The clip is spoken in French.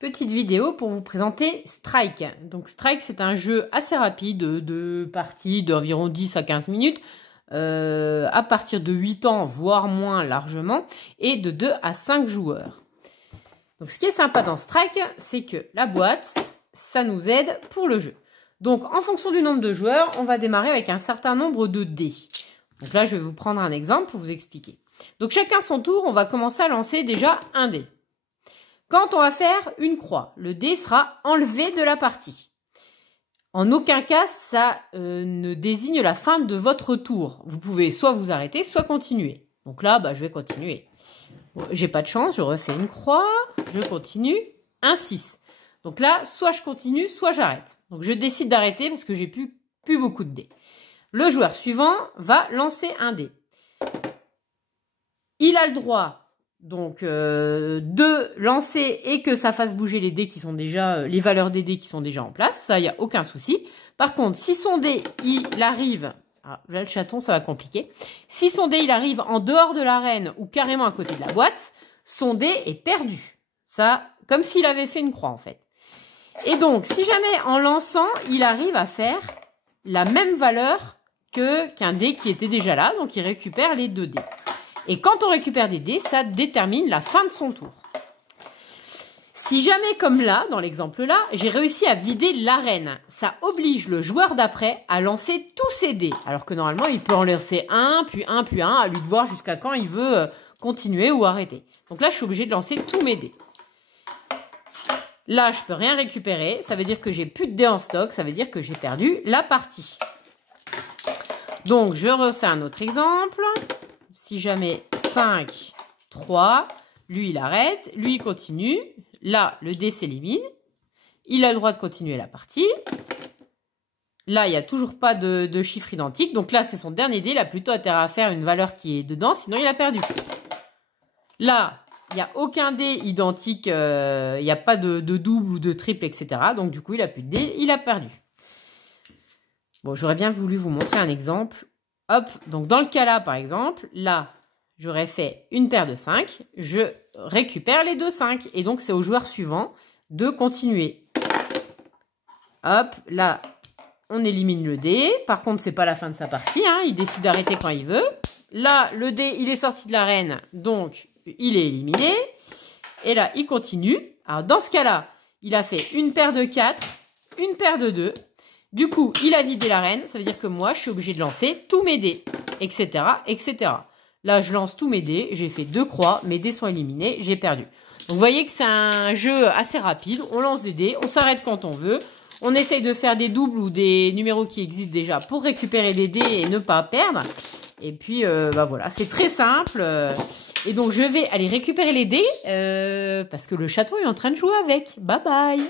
Petite vidéo pour vous présenter Strike. Donc Strike, c'est un jeu assez rapide de parties d'environ 10 à 15 minutes, à partir de 8 ans, voire moins largement, et de 2 à 5 joueurs. Donc ce qui est sympa dans Strike, c'est que la boîte, ça nous aide pour le jeu. Donc en fonction du nombre de joueurs, on va démarrer avec un certain nombre de dés. Donc là, je vais vous prendre un exemple pour vous expliquer. Donc chacun son tour, on va commencer à lancer déjà un dé. Quand on va faire une croix, le dé sera enlevé de la partie. En aucun cas, ça ne désigne la fin de votre tour. Vous pouvez soit vous arrêter, soit continuer. Donc là, je vais continuer. Bon, j'ai pas de chance, je refais une croix, je continue, un 6. Donc là, soit je continue, soit j'arrête. Donc je décide d'arrêter parce que j'ai plus beaucoup de dés. Le joueur suivant va lancer un dé. Il a le droit donc de lancer et que ça fasse bouger les dés qui sont déjà, les valeurs des dés qui sont déjà en place, ça, il n'y a aucun souci. Par contre, si son dé, il arrive, là le chaton, ça va compliquer, si son dé, il arrive en dehors de l'arène ou carrément à côté de la boîte, son dé est perdu. Ça, comme s'il avait fait une croix en fait. Et donc, si jamais en lançant, il arrive à faire la même valeur qu'un dé qui était déjà là, donc il récupère les 2 dés. Et quand on récupère des dés, ça détermine la fin de son tour. Si jamais, comme là, dans l'exemple là, j'ai réussi à vider l'arène, ça oblige le joueur d'après à lancer tous ses dés. Alors que normalement, il peut en lancer un, puis un, puis un, à lui de voir jusqu'à quand il veut continuer ou arrêter. Donc là, je suis obligée de lancer tous mes dés. Là, je peux rien récupérer. Ça veut dire que j'ai plus de dés en stock. Ça veut dire que j'ai perdu la partie. Donc, je refais un autre exemple. Si jamais 5, 3, lui il arrête, lui il continue. Là, le dé s'élimine. Il a le droit de continuer la partie. Là, il n'y a toujours pas de chiffre identique. Donc là, c'est son dernier dé. Il a plutôt intérêt à faire une valeur qui est dedans, sinon il a perdu. Là, il n'y a aucun dé identique. Il n'y a pas de double ou de triple, etc. Donc du coup, il n'a plus de dé. Il a perdu. Bon, j'aurais bien voulu vous montrer un exemple. Hop, donc dans le cas là, par exemple, là, j'aurais fait une paire de 5, je récupère les 2 5, et donc c'est au joueur suivant de continuer. Hop, là, on élimine le dé, par contre, c'est pas la fin de sa partie, hein, il décide d'arrêter quand il veut. Là, le dé, il est sorti de l'arène, donc il est éliminé, et là, il continue. Alors, dans ce cas-là, il a fait une paire de 4, une paire de 2, du coup, il a vidé l'arène, ça veut dire que moi, je suis obligée de lancer tous mes dés, etc., etc. Là, je lance tous mes dés, j'ai fait 2 croix, mes dés sont éliminés, j'ai perdu. Donc, vous voyez que c'est un jeu assez rapide, on lance des dés, on s'arrête quand on veut, on essaye de faire des doubles ou des numéros qui existent déjà pour récupérer des dés et ne pas perdre. Et puis, voilà, c'est très simple. Et donc, je vais aller récupérer les dés, parce que le chaton est en train de jouer avec. Bye bye!